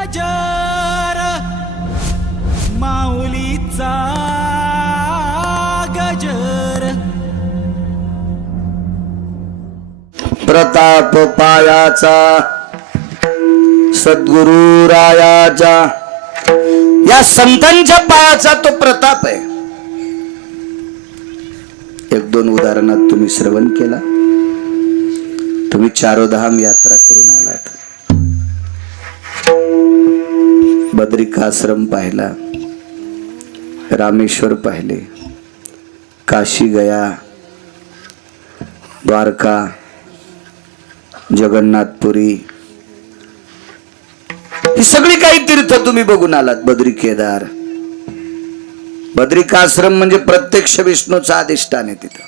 गजर माऊलीचा गजर. प्रताप पायाचा सद्गुरु रायाचा. या संतांच्या पायाचा तो प्रताप आहे. एक दोन उदाहरणात तुम्ही श्रवण केला. तुम्ही चारोधाम यात्रा करून आलात. बद्रिकाश्रम पाहिला. रामेश्वर पाहिले. काशी गया. द्वारका. जगन्नाथपुरी. ही सगळी काही तीर्थ तुम्ही बघून आलात बद्री केदार. बद्रिकाश्रम म्हणजे प्रत्यक्ष विष्णूचं अधिष्ठान आहे तिथं.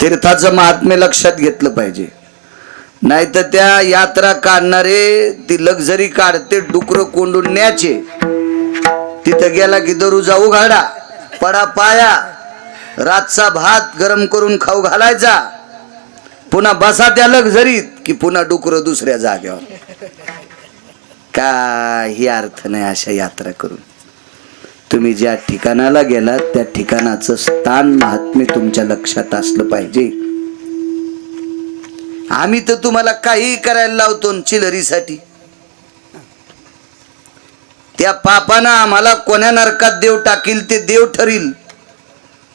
तीर्थाचं महात्म्य लक्षात घेतलं पाहिजे. नाही तर त्या यात्रा काढणारे ती लक्झरी काढते डुकर कोंडून न्याचे तिथं गेला की दरू जाऊ घाडा पडा पाया रातचा भात गरम करून खाऊ घालायचा. पुन्हा बसा त्या लक्झरीत की पुन्हा डुकर दुसऱ्या जाग्यावर काही अर्थ नाही अशा यात्रा करून. तुम्ही ज्या ठिकाणाला गेलात त्या ठिकाणाचं स्थान महात्म्य तुमच्या लक्षात असलं पाहिजे. आम्ही तर तुम्हाला काही करायला लावतो चिलरीसाठी. त्या पापानं आम्हाला कोण्या नरकात देव टाकील ते देव ठरील.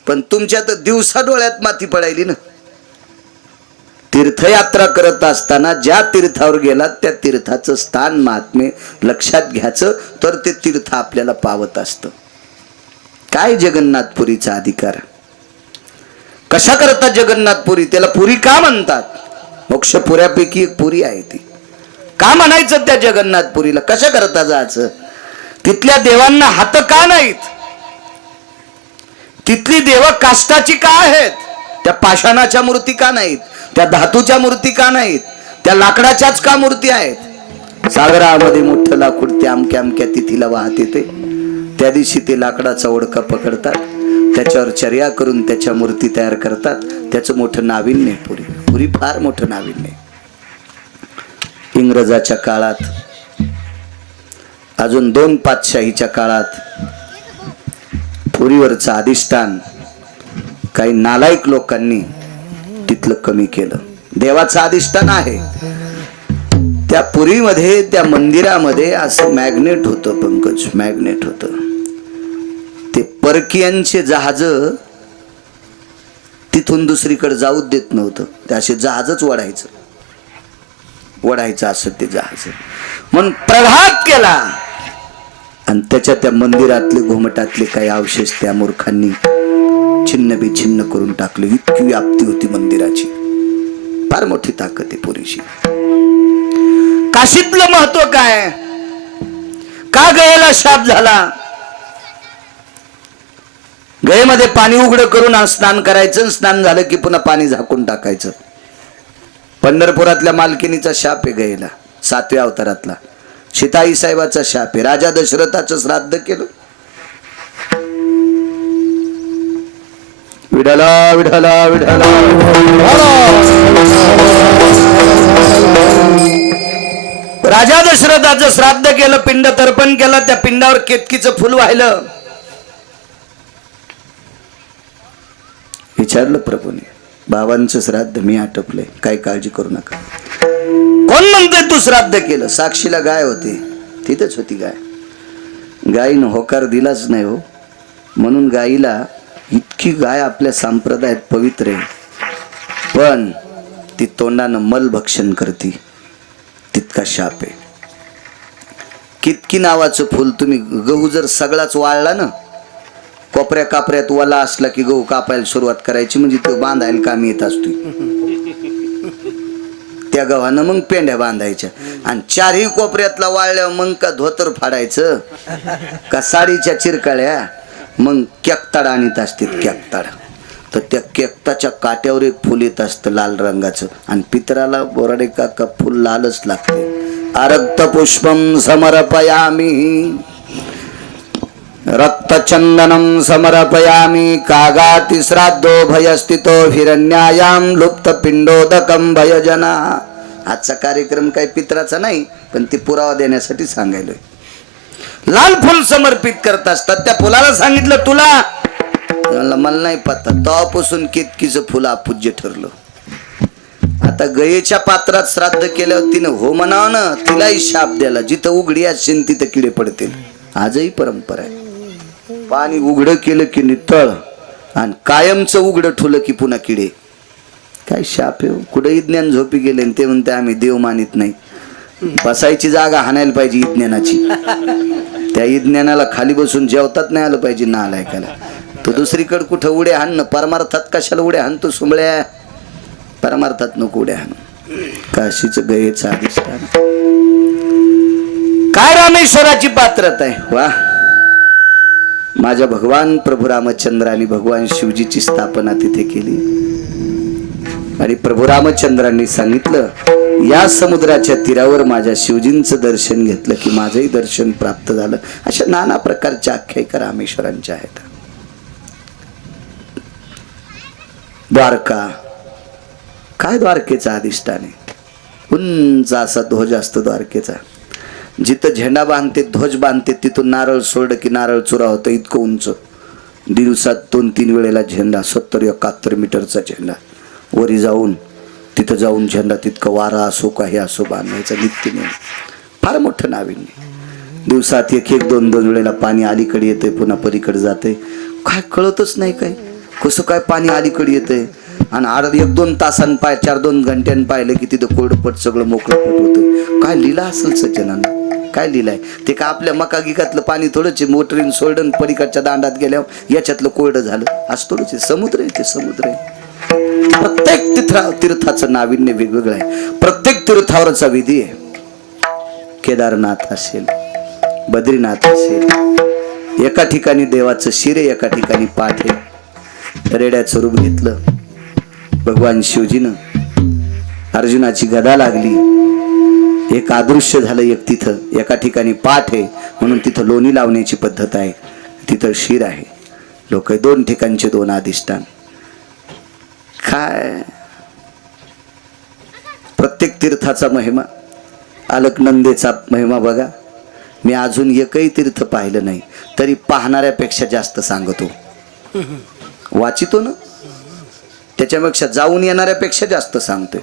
पण तुमच्या तर दिवसा डोळ्यात माती पडायली ना. तीर्थयात्रा करत असताना ज्या तीर्थावर गेलात त्या तीर्थाचं स्थान महात्मे लक्षात घ्यायचं तर ते तीर्थ आपल्याला पावत असतं. काय जगन्नाथपुरीचा अधिकार? कशा करता जगन्नाथपुरी? त्याला पुरी का म्हणतात? मोक्षपुऱ्यापैकी एक पुरी आहे ती. का म्हणायचं त्या जगन्नाथपुरीला कशा करता जायचं? तिथल्या देवांना हात का नाहीत? तिथली देव काष्टाची का आहेत? त्या पाषाणाच्या मूर्ती का नाहीत? त्या धातूच्या मूर्ती का नाहीत? त्या लाकडाच्याच का मूर्ती आहेत? सागरामध्ये मोठं लाकूड त्या अमक्या अमक्या तिथीला वाहत येते. त्या दिवशी ते लाकडाचा ओढका पकडतात. त्याच्यावर चर्या करून त्याच्या मूर्ती तयार करतात. त्याचं मोठं नाविन्य आहे पुरी. पुरी फार मोठं नाविन्य आहे. इंग्रजाच्या काळात अजून दोन पातशाहीच्या काळात पुरीवरचं अधिष्ठान काही नालायक लोकांनी तिथलं कमी केलं. देवाचं अधिष्ठान आहे. त्या पुरीमध्ये त्या मंदिरामध्ये असं मॅग्नेट होतं पंकज मॅग्नेट होतं. परकीयांचे जहाज तिथून दुसरीकडे जाऊच देत नव्हतं. ते असे जहाजच वडायचं वडायचं असं ते जहाज. म्हणून प्रघात केला. आणि त्याच्या त्या मंदिरातले घुमटातले काही अवशेष त्या मूर्खांनी छिन्न बिछिन्न करून टाकले. इतकी व्याप्ती होती मंदिराची. फार मोठी ताकद आहे पुरीशी. काशीतलं महत्त्व काय? का गळ्याला शाप झाला? गळेमध्ये पाणी उघडं करून स्नान करायचं स्नान झालं की पुन्हा पाणी झाकून टाकायचं. पंढरपुरातल्या मालकिनीचा शाप आहे गयेला सातव्या अवतारातला. सीताई साहेबाचा शाप आहे. राजा दशरथाचं श्राद्ध केलं. विढला विढला विढला राजा दशरथाचं श्राद्ध केलं पिंड तर्पण केलं त्या पिंडावर केतकीचं फुल वाहिलं. विचारलं प्रभूने बाबांचं श्राद्ध मी आटपलंय काय काळजी करू नका. कोण म्हणतोय तू श्राद्ध केलं? साक्षीला गाय होती. तिथेच होती गाय. गायीनं होकार दिलाच नाही हो. म्हणून गायीला इतकी गाय आपल्या संप्रदायात पवित्र आहे. पण ती तोंडानं मलभक्षण करते. तितका शाप आहे. कितकी नावाचं फुल तुम्ही गहू जर सगळाच वाळला ना कोपऱ्या कापऱ्यात वाला असला की गहू कापायला सुरुवात करायची म्हणजे तो बांधायला काम येत असतो त्या गव्हानं मग पेंड्या बांधायच्या. आणि चारही कोपऱ्यातला वाळल्यावर मग का धोतर फाडायचं का साडीच्या चिरकाळ्या मग केकताड आणीत असतात केकताड. तर त्या केकताच्या काट्यावर एक फुल येत असतं लाल रंगाचं. आणि पितराला बोराडे काका फुल लालच लागते. आरक्त पुष्पम समर्पयामी. रक्तचंदनं समर्पयामि कागातिश्राद्धो भयस्थितो लुप्त लुप्तपिण्डोदकं भयजना. आजचा कार्यक्रम काही पित्राचा नाही पण ती पुरावा देण्यासाठी सांगायलोय. लाल फुल समर्पित करत असतात. त्या फुलाला सांगितलं तुला? म्हणलं, मला नाही पत्ता. तेव्हापासून केतकीचं फुल अपूज्य ठरलं. आता गयेच्या पात्रात श्राद्ध केल्यावर तिनं हो म्हणावं ना तिलाही शाप द्याला जिथं उघडी असेल तिथं किडे पडतील. आजही परंपरा आहे. पाणी उघडं केलं की नितळ आणि कायमचं उघडं ठुलं की पुन्हा किडे. काय शाप येऊ हो? कुठं विज्ञान झोपी गेले आणि ते म्हणते आम्ही देव मानित नाही. बसायची जागा हाणायला पाहिजे विज्ञानाची त्या विज्ञानाला खाली बसून जेवतात नाही आलं पाहिजे ना ऐकायला. तो दुसरीकडे कुठं उड्या हाणणं? परमार्थात कशाला उड्या हाणतो सुंबळ्या परमार्थात नको उड्या हाण. काशीच गयेचा अधिष्ठान काय रामेश्वराची पात्रता आहे? वा. माझ्या भगवान प्रभू रामचंद्राने भगवान शिवजीची स्थापना तिथे केली. आणि प्रभू रामचंद्रांनी सांगितलं या समुद्राच्या तीरावर माझ्या शिवजींचं दर्शन घेतलं की माझंही दर्शन प्राप्त झालं. अशा नाना प्रकारच्या आख्यायिका रामेश्वरांच्या आहेत. द्वारका. काय द्वारकेचा अधिष्ठान आहे? उंच असा ध्वज असतो द्वारकेचा. जिथं झेंडा बांधते ध्वज बांधते तिथून नारळ सोडलं की नारळ चुरा होतं इतकं उंच. दिवसात दोन तीन वेळेला झेंडा सत्तर एकाहत्तर मीटरचा झेंडा. वरी जाऊन तिथं जाऊन झेंडा तितकं वारा असो काही असो बांधायचा नित्य नाही फार मोठं नाविन्य दिवसात एक एक दोन दोन वेळेला पाणी अलीकडे येते पुन्हा पलीकडे जाते काय कळतच नाही काय कसं काय पाणी अलीकडे येते आणि अर्ध एक दोन तासांनी पाय चार दोन घंट्यानं पाहिलं की तिथं कोरडपट सगळं मोकळं पट होतं. काय लिला असेल सज्जनानं. काय लिहिलंय? ते का आपल्या मका गिकातलं पाणी थोडंच आहे मोटरीन सोडन पलीकडच्या दांडात गेल्यावर याच्यातलं कोरडं झालं. आज थोडंच आहे समुद्र आहे ते समुद्र आहे. प्रत्येक तीर्था तीर्थाचं नाविन्य वेगवेगळं आहे. प्रत्येक तीर्थावरचा विधी आहे. केदारनाथ असेल बद्रीनाथ असेल एका ठिकाणी देवाचं शिरे एका ठिकाणी पाठ आहे. रेड्याचं रूप घेतलं भगवान शिवजीनं अर्जुनाची गदा लागली. एक आदृश्य झालं एक तिथं. एका ठिकाणी पाठ आहे म्हणून तिथं लोणी लावण्याची पद्धत आहे. तिथं शिर आहे. लोक दोन ठिकाणचे दोन अधिष्ठान. काय? प्रत्येक तीर्थाचा महिमा अलकनंदेचा महिमा बघा. मी अजून एकही तीर्थ पाहिलं नाही तरी पाहणाऱ्यापेक्षा जास्त सांगतो. वाचितो ना? त्याच्यापेक्षा जाऊन येणाऱ्यापेक्षा जास्त सांगतोय.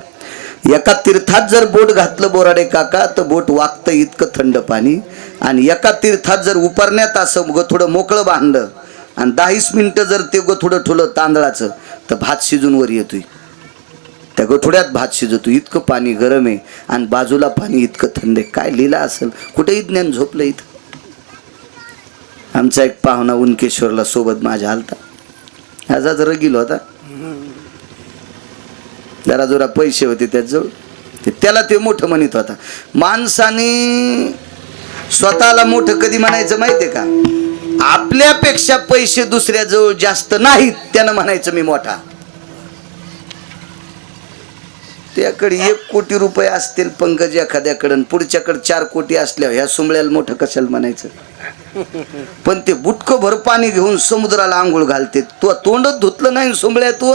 एका तीर्थात जर बोट घातलं बोराडे काका तर बोट वागतं इतकं थंड पाणी. आणि एका तीर्थात जर उपरण्यात असं ग थोडं मोकळं बांधलं आणि दहाच मिनटं जर ते गथोडं ठुलं तांदळाचं तर भात शिजून वर येतोय. त्या गोठोड्यात भात शिजतो इतकं पाणी गरम आहे आणि बाजूला पाणी इतकं थंड आहे. काय लिहिलं असेल? कुठेही ज्ञान झोपलं इथं. आमचा एक पाहुणा उनकेश्वरला सोबत माझ्या आलता. ह्याचा जरा गेलो होता. जरा जोरा पैसे होते त्याजवळ त्याला ते मोठं म्हणत होता. माणसाने स्वतःला मोठं कधी म्हणायचं माहितीये का? आपल्यापेक्षा पैसे दुसऱ्याजवळ जास्त नाहीत त्यानं म्हणायचं मी मोठा. त्याकडे एक कोटी रुपये असतील पंकज एखाद्याकडं पुढच्याकडे चार कोटी असल्यावर ह्या सुंबळ्याला मोठं कशाला म्हणायचं? पण ते बुटकं भर पाणी घेऊन समुद्राला आंघोळ घालते. तू तोंडच धुतलं नाही सुमळ्या तू.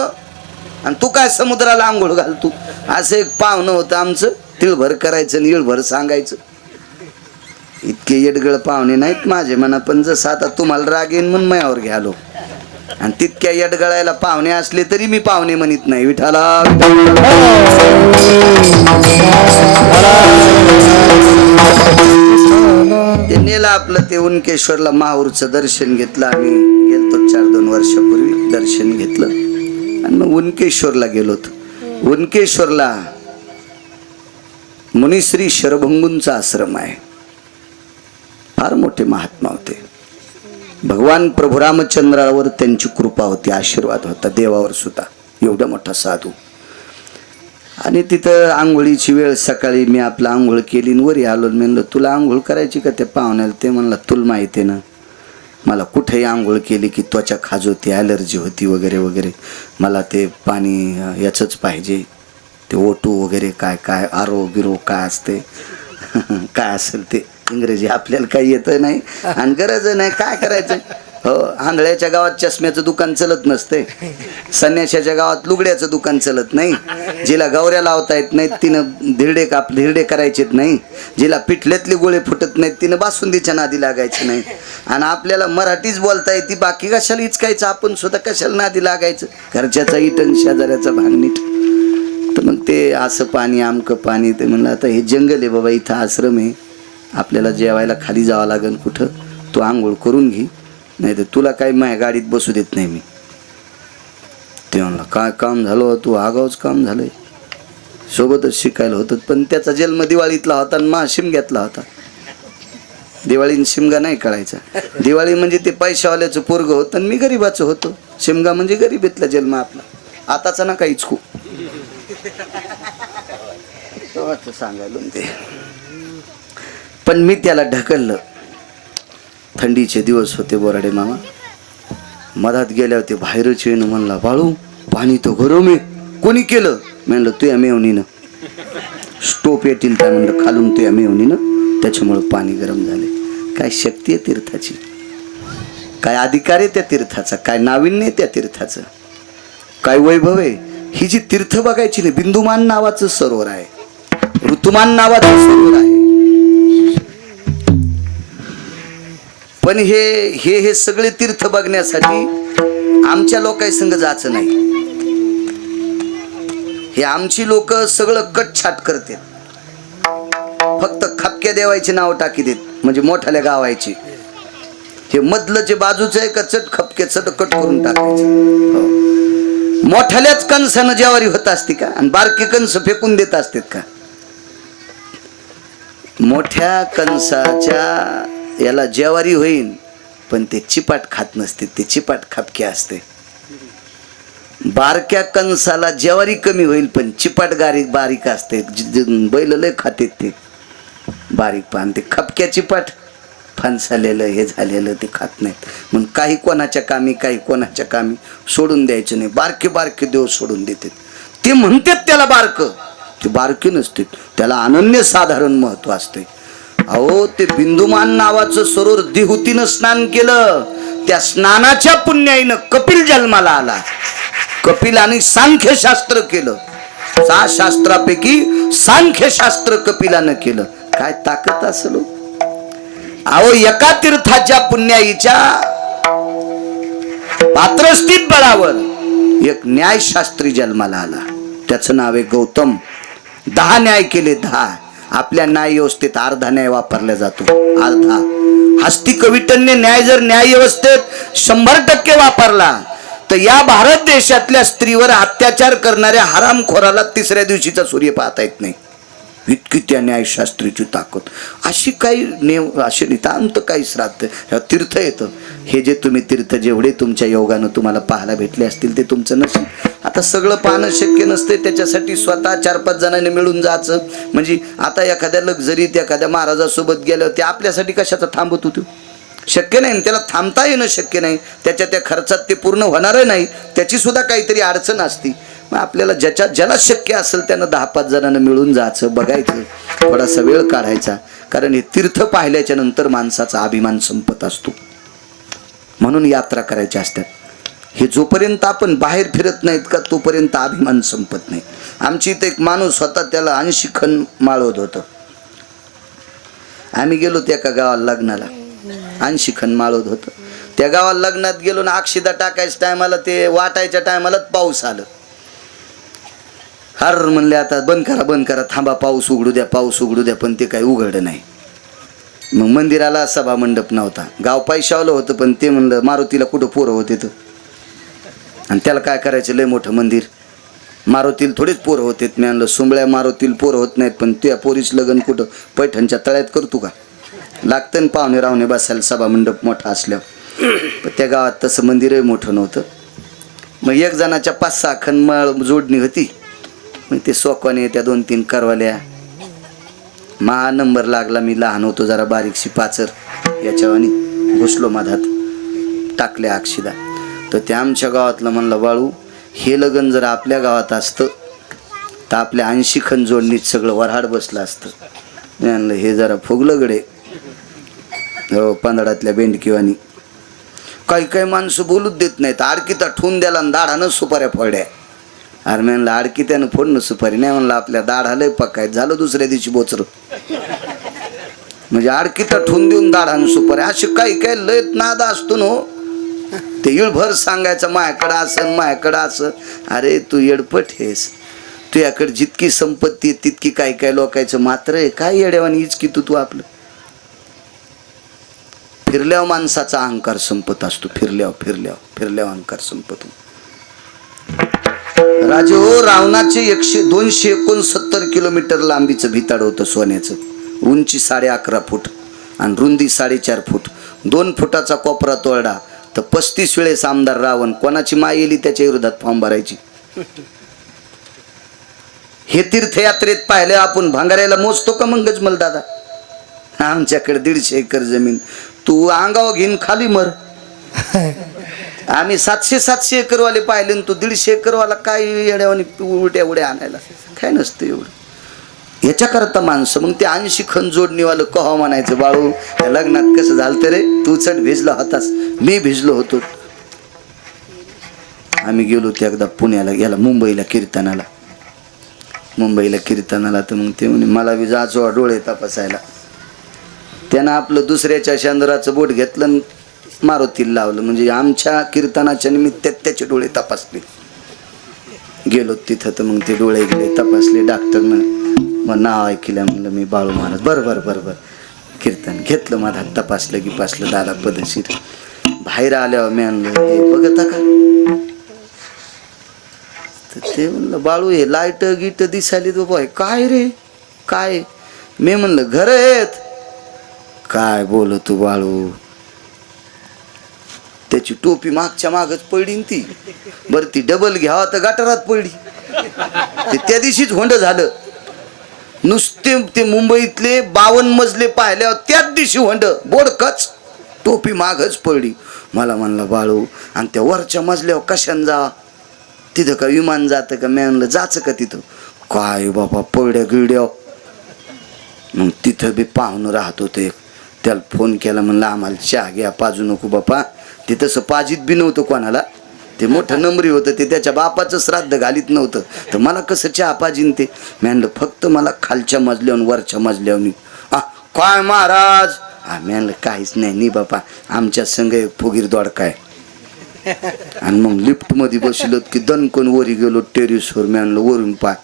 आणि तू काय समुद्राला आंघोळ घाल तू असं एक पाहुणं होतं आमचं. तिळभर करायचं आणि इळभर सांगायचं. इतके येडगळ पाहुणे नाहीत माझे म्हणा पण जसं आता तुम्हाला राग येईन म्हणून मयावर घ्यालो. आणि तितक्या येडगळायला पाहुणे असले तरी मी पाहुणे म्हणत नाही. विठाला ते नेलं आपलं ते उनकेश्वरला माहूरचं दर्शन घेतलं आम्ही. गेलतो चार दोन वर्षापूर्वी दर्शन घेतलं. आणि मग उनकेश्वरला गेलोत उनकेश्वरला मुनिश्री शरभंगूंचा आश्रम आहे. फार मोठे महात्मा होते. भगवान प्रभू रामचंद्रावर त्यांची कृपा होती आशीर्वाद होता देवावर सुद्धा. एवढा मोठा साधू. आणि तिथं आंघोळीची वेळ सकाळी मी आपलं आंघोळ केली आणि वरी आलो म्हणलं तुला आंघोळ करायची का ते पाहुण्याला? ते म्हणलं तुला माहिती आहे ना मला कुठेही आंघोळ केली की त्वचा खाज होती ॲलर्जी होती वगैरे वगैरे. मला ते पाणी याचंच पाहिजे. ते ओटू वगैरे काय काय आरो बिरो काय असते? काय असेल ते? इंग्रजी आपल्याला काही येतं नाही आणि गरज नाही. काय करायचं? हो आंधळ्याच्या गावात चष्म्याचं दुकान चलत नसते. संन्याशाच्या गावात लुगड्याचं दुकान चलत नाही. जिला गौऱ्या लावता येत नाहीत तिनं धिरडे काप धिरडे करायचेत नाही. जिला पिठल्यातले गोळे फुटत नाहीत तिनं बासुंदीच्या नादी लागायची नाही. आणि आपल्याला मराठीच बोलता येते बाकी कशाला इचकायचं आपण स्वतः कशाला नादी लागायचं? घरच्याचा इटन शेजाऱ्याचा भाग नीट तर मग ते असं पाणी आमकं पाणी ते म्हणलं आता हे जंगल आहे बाबा इथं आश्रम आहे. आपल्याला जेवायला खाली जावं लागेल कुठं? तू आंघोळ करून घे. नाही तर तुला काही माझ्या गाडीत बसू देत नाही मी. ते म्हणला काय काम झालं? तू आगावच काम झालंय. सोबतच शिकायला होतं पण त्याचा जन्म दिवाळीतला होता आणि मा शिमग्यातला होता. दिवाळीन शिमगा नाही कळायचा. दिवाळी म्हणजे ते पैशावाल्याचं पोरग होतं आणि मी गरीबाचं होतो. शिमगा म्हणजे गरिबीतला जन्म आपला. आताचा ना काहीच खूप सांगायला. पण मी त्याला ढकललं. थंडीचे दिवस होते बोराडे मामा. मधात गेल्यावर ते बाहेरच येणं म्हणला बाळू पाणी तर घरो मी कोणी केलं? म्हणलं तुया मेवणीनं. स्टोप येतील त्या म्हणलं खालून तुया मेवणीनं. त्याच्यामुळं पाणी गरम झाले. काय शक्ती आहे तीर्थाची? काय अधिकार आहे त्या तीर्थाचा? काय नाविन्य आहे त्या तीर्थाचं? काय वैभव आहे? ही जी तीर्थ बघायची नाही बिंदुमान नावाचं सरोवर आहे. ऋतुमान नावाचं सरोवर आहे. पण हे हे हे सगळे तीर्थ बघण्यासाठी आमच्या लोकांसंग जायचं नाही. हे आमची लोक सगळं कटछाट करते फक्त खपक्या देवायचे नाव टाकी देत म्हणजे मोठ्याल्या गावायची. हे मधलं जे बाजूचं आहे का चट खपके चट कट करून टाकायचं. हो. मोठ्याल्याच कणसानं जेवारी होत असते का? आणि बारके कणस फेकून देत असतात का? मोठ्या कणसाच्या याला जेवारी होईल पण ते चिपाट खात नसते ते चिपाट खापके असते. बारक्या कणसाला जेवारी कमी होईल पण चिपाट गारीक बारीक असते. बैल लय खाते ते. बारीक पान. ते खपक्या चिपाट फणसालेलं हे झालेलं ते खात नाहीत. म्हणून काही कोणाच्या कामी काही कोणाच्या कामी सोडून द्यायचं नाही. बारके बारके देव सोडून देतात. ते म्हणतात त्याला बारकं. ते बारके नसते त्याला अनन्य साधारण महत्त्व असते अहो ते बिंदुमान नावाचं सरोवर दिहुतीनं स्नान केलं. त्या स्नानाच्या पुण्याईनं कपिल जन्माला आला. कपिलाने सांख्यशास्त्र केलं. सहा शास्त्रापैकी सांख्यशास्त्र कपिलानं केलं. काय ताकद असेल? अहो एका तीर्थाच्या पुण्याईच्या पात्रस्थित बळावर एक न्यायशास्त्री जन्माला आला. त्याचं नाव आहे गौतम. दहा न्याय केले दहा. आपल्या न्याय व्यवस्थेत अर्धा न्याय वापरला जातो. अर्धा. हस्ती कविटन्य न्याय जर न्याय व्यवस्थेत शंभर टक्के वापरला तर या भारत देशातल्या स्त्रीवर अत्याचार करणाऱ्या हरामखोराला तिसऱ्या दिवशीचा सूर्य पाहता येत नाही. इतकी त्या न्यायशास्त्रीची ताकद. अशी काही नेम असे नितांत काही श्राद्ध ह्या तीर्थ येतं. हे जे तुम्ही तीर्थ जेवढे तुमच्या योगानं तुम्हाला पाहायला भेटले असतील ते तुमचं नसेल आता सगळं पाहणं शक्य नसते त्याच्यासाठी स्वतः चार पाच जणांनी मिळून जायचं. म्हणजे आता एखाद्या लक्झरीत एखाद्या महाराजासोबत गेलं ते आपल्यासाठी कशाचा थांबत होतो? शक्य नाही आणि त्याला थांबता येणं शक्य नाही. त्याच्या त्या खर्चात ते पूर्ण होणारं नाही. त्याची सुद्धा काहीतरी अडचण असती. मग आपल्याला ज्याच्या ज्याला शक्य असेल त्यानं दहा पाच जणांना मिळून जायचं बघायचं थोडासा वेळ काढायचा. कारण हे तीर्थ पाहिल्याच्या नंतर माणसाचा अभिमान संपत असतो. म्हणून यात्रा करायच्या असतात. हे जोपर्यंत आपण बाहेर फिरत नाहीत का तोपर्यंत अभिमान संपत नाही. आमची इथं एक माणूस स्वतः त्याला ऐंशी खण माळवत होतं. आम्ही गेलो त्या एका गावाला लग्नाला. ऐंशी खण माळवत होतं. त्या गावाला लग्नात गेलो ना अक्षिदा टाकायच्या टायमाला ते वाटायच्या टायमालाच पाऊस आलं. हर म्हणले आता बंद करा बंद करा थांबा पाऊस उघडू द्या पाऊस उघडू द्या पण ते काही उघडलं नाही. मग मंदिराला सभा मंडप नव्हता. गाव पैशावलं होतं पण ते म्हणलं मारुतीला कुठं पोरं होते तर? आणि त्याला काय करायचं लय मोठं मंदिर. मारुतीला थोडीच पोरं होते. मी म्हणलं सुंबळ्या मारुतीला पोरं होत नाहीत पण त्या पोरीच लग्न कुठं? पैठणच्या तळ्यात करतो का? लागतं ना पाहुणे रावणे बसायला सभा मंडप मोठा असल्यावर. पण त्या गावात तसं मंदिरही मोठं नव्हतं. मग एक जणाच्या पाच सहा खनमाळ जोडणी होती. मग ते सोकवाने त्या दोन तीन करवाल्या. महा नंबर लागला मी लहान होतो जरा बारीकशी पाचर याच्यावानी घुसलो मधात टाकल्या अक्षिदा तर त्या आमच्या गावातलं म्हणलं बाळू हे लगन जर आपल्या गावात असतं तर आपल्या ऐंशी खण जोडणीत सगळं वऱ्हाड बसलं असतं. मी म्हणलं हे जरा फुगलं गडे. हो पंधरातल्या बेंडकिवानी. काही काही माणसं बोलूच देत नाहीत. आडकीता ठून द्याला आणि दाढानं सुपाऱ्या फोड्या अरे म्हणलं आडकी त्यानं फोडणं सुपारी. नाही म्हणलं आपल्या दाढालय पक्काय झालं दुसऱ्या दिवशी बोचर. म्हणजे आडकीता ठेवून देऊन दाढानं सुपारी. असे काही काही लयत नादा असतो ना हो. ते इळभर सांगायचं मायाकडं असं मायाकडं असं. अरे तू येडपट हेस तुझ्याकडे जितकी संपत्ती आहे तितकी काय काय लोकायचं. मात्र आहे काय येड्यावानी इचकी तू तू आपलं? फिरल्यावर माणसाचा अहंकार संपत असतो. फिरल्यावर फिरल्यावर फिरल्यावर अहंकार संपतो. राजे हो रावणाचे एकशे दोनशे एकोणसत्तर किलोमीटर लांबीचं भिताड होतं सोन्याचं. उंची साडे अकरा फूट आणि रुंदी साडेचार फूट. दोन फुटाचा कोपरा तोळडा तर पस्तीस वेळेस आमदार रावण कोणाची माय येली त्याच्या विरोधात फॉर्म भरायची? हे तीर्थयात्रेत पाहिलं आपण भांगाऱ्याला मोजतो का मग गजमल दादा? आमच्याकडे दीडशे एकर जमीन. तू अंगावर घेऊन खाली मर. आम्ही सातशे सातशे एकरवाले पाहिले तू दीडशे एकरवाला काय येड्यावानी उलट्या उड्या आणायला. काय नसतं एवढं. याच्याकरता माणसं मग ते ऐंशी खण जोडणीवालं कहा म्हणायचं बाळू या लग्नात कसं झालं रे? तू चढ भिजला होतास. मी भिजलो होतो. आम्ही गेलो ते एकदा पुण्याला गेला मुंबईला कीर्तनाला. मुंबईला कीर्तनाला तर मग ते म्हणे मला बी जाचो डोळे तपासायला. त्यानं आपलं दुसऱ्याच्या शेंदराचं बोट घेतलं आणि मारुतीला लावलं. म्हणजे आमच्या कीर्तनाच्या निमित्त त्याचे डोळे तपासले. गेलो तिथं तर मग ते डोळे गेले तपासले. डॉक्टरनं मग नाव ऐकलं म्हणलं मी बाळू महाराज. बरं बरं बरं बरं. कीर्तन घेतलं माझा तपासलं की पासलं दादा पदशीर. बाहेर आल्यावर मी आणलं हे बघता का? तर ते म्हणलं बाळू हे लाइट गिट दिसायली बाबा हे काय रे? काय? मी म्हणलं घर आहेत. काय बोल तू बाळू? त्याची टोपी मागच्या मागच पडली ती. बरं ती डबल घ्यावा तर गटारात पडली. ते त्या दिवशीच होंड झालं. नुसते ते मुंबईतले बावन मजले पाहिल्यावर त्याच दिवशी होंड बोडकच टोपी मागच पडली. मला म्हणला बाळू आणि त्या वरच्या मजल्यावर कशाने जा? तिथं का विमान जातं का? मॅनला म्हणलं का तिथं? काय बाबा पडड्या गिड्या मग तिथं बी पाहुणं राहत होते. त्याला फोन केला म्हणलं आम्हाला चहा घ्या पाजू नको बापा. ते तसं पाजीत बी नव्हतं कोणाला. ते मोठं नंबरी होतं ते त्याच्या बापाचं श्राद्ध घालीत नव्हतं. तर मला कसं चहा पाजीन ते? मी म्हणलं फक्त मला खालच्या मजल्यावर वरच्या मजल्यावर काय महाराज? हा म्हणलं काहीच नाही नी बापा आमच्या संघ एक फुगीर दोडकाय आणि मग लिफ्टमध्ये बसलो की दणकन वरी गेलो टेरिसवर मी आणलं वरून पाय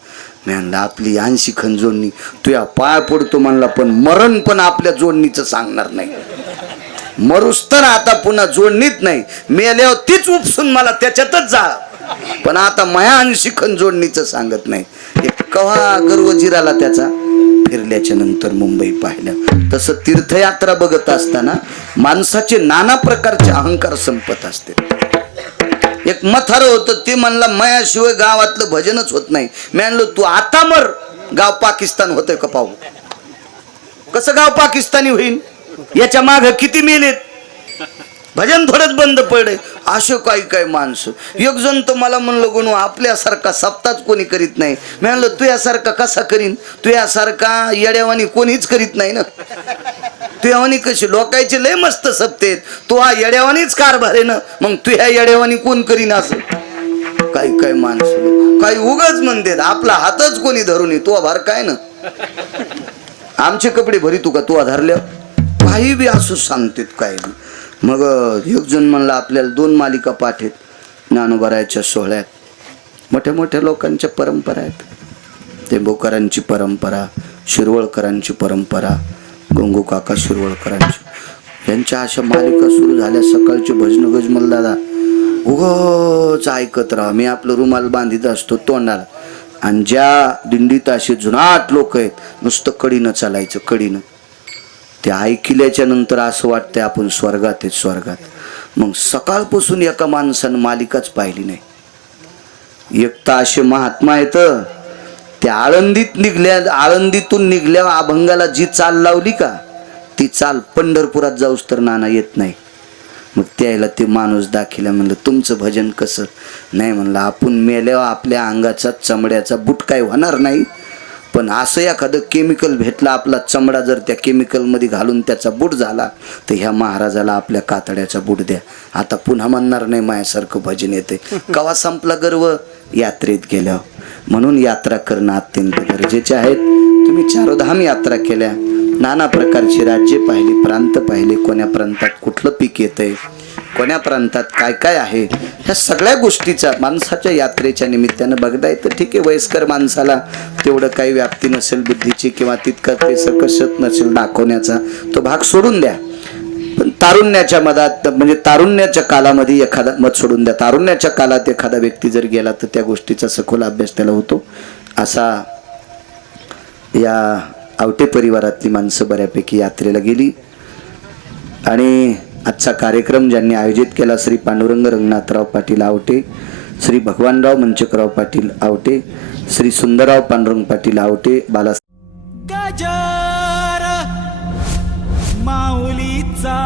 मी आणलं आपली ऐंशी खण जोडणी तुया पाय पडतो म्हणला पण मरण पण आपल्या जोडणीचं सांगणार नाही. मरुस्तर आता पुन्हा जोडणीत नाही. मेल्यावर तीच उपसून मला त्याच्यातच जा पण आता माया ऐंशी जोडणीचं सांगत नाही. कवा गर्व जिराला त्याचा? फिरल्याच्या नंतर मुंबई पाहिल्या तसं तीर्थयात्रा बघत असताना माणसाचे नाना प्रकारचे अहंकार संपत असते. एक मथार होतं ते म्हणला मयाशिवाय गावातलं भजनच होत नाही. मी म्हणलो तू आता मर. गाव पाकिस्तान होतंय का पाहू? कसं गाव पाकिस्तानी होईल याच्या माग किती मेलेत? भजन थोडंच बंद पडे असे काही काही माणसं. एक जण तर मला म्हणलं गुणू आपल्यासारखा सप्ताच कोणी करीत नाही. मी म्हणलं तू यासारखा कसा करीन? तू यासारखा येड्यावानी कोणीच करीत नाही ना. तू यावानी कशी? लोकायचे लय मस्त सप्तेत तो हा येड्यावानीच कारभार आहे ना. मग तू ह्या येड्यावानी कोण करीन असं? काही काही माणसं. काही उगाच म्हणतात आपला हातच कोणी धरून तो भार काय ना? आमचे कपडे भरी तू का? तू धरल्या काही बी असं सांगतात काय बी. मग एक जण म्हणला आपल्याला दोन मालिका पाठ आहेत ज्ञानोबरायच्या सोहळ्यात. मोठ्या मोठ्या लोकांच्या परंपरा आहेत. ते बोकरांची परंपरा शिरवळकरांची परंपरा गंगू काका शिरवळकरांची. यांच्या अशा मालिका सुरू झाल्या. सकाळचे भजन गजमल दादा उगच ऐकत राहा. मी आपलं रुमाल बांधित असतो तोंडाला. आणि ज्या दिंडीत असे जुनाट लोक आहेत नुसतं कडीनं चालायचं कडीनं ते ऐकल्याच्या नंतर असं वाटतंय आपण स्वर्गात आहेत स्वर्गात. मग सकाळपासून एका माणसानं मालिकाच पाहिली नाही. एक तर असे महात्मा आहेत त्या आळंदीत निघल्या आळंदीतून निघल्या अभंगाला जी चाल लावली का ती चाल पंढरपुरात जाऊस तर नाना येत नाही. मग त्याला ते माणूस दाखिला म्हणलं तुमचं भजन कसं? नाही म्हणलं आपण मेल्यावर आपल्या अंगाचा चमड्याचा बुट काय होणार नाही. पण असं एखादं केमिकल भेटलं आपला चमडा जर त्या केमिकलमध्ये घालून त्याचा बूट झाला तर ह्या महाराजाला आपल्या कातड्याचा बूट द्या. आता पुन्हा म्हणणार नाही माझ्यासारखं भजन येते कवा संपला गर्व? यात्रेत गेल्यावर. म्हणून यात्रा करणं अत्यंत गरजेचे आहेत. तुम्ही चारोधाम यात्रा केल्या. नाना प्रकारची राज्ये पाहिली प्रांत पाहिले कोण्या प्रांतात कुठलं पीक येतंय कोण्या प्रांतात काय काय आहे ह्या सगळ्या गोष्टीचा माणसाच्या यात्रेच्या निमित्तानं बघता येतं. ठीक आहे वयस्कर माणसाला तेवढं काही व्याप्ती नसेल बुद्धीची किंवा तितकं ते सकसत नसेल दाखवण्याचा तो भाग सोडून द्या. पण तारुण्याच्या मधात म्हणजे तारुण्याच्या कालामध्ये एखादा मत सोडून द्या. तारुण्याच्या कालात एखादा व्यक्ती जर गेला तर त्या गोष्टीचा सखोल अभ्यास त्याला होतो. असा या आवटे परिवारातली माणसं बऱ्यापैकी यात्रेला गेली. आणि आजचा कार्यक्रम ज्यांनी आयोजित केला श्री पांडुरंग रंगनाथराव पाटील आवटे श्री भगवानराव मंचकराव पाटील आवटे श्री सुंदरराव पांडुरंग पाटील आवटे बाला माऊलीचा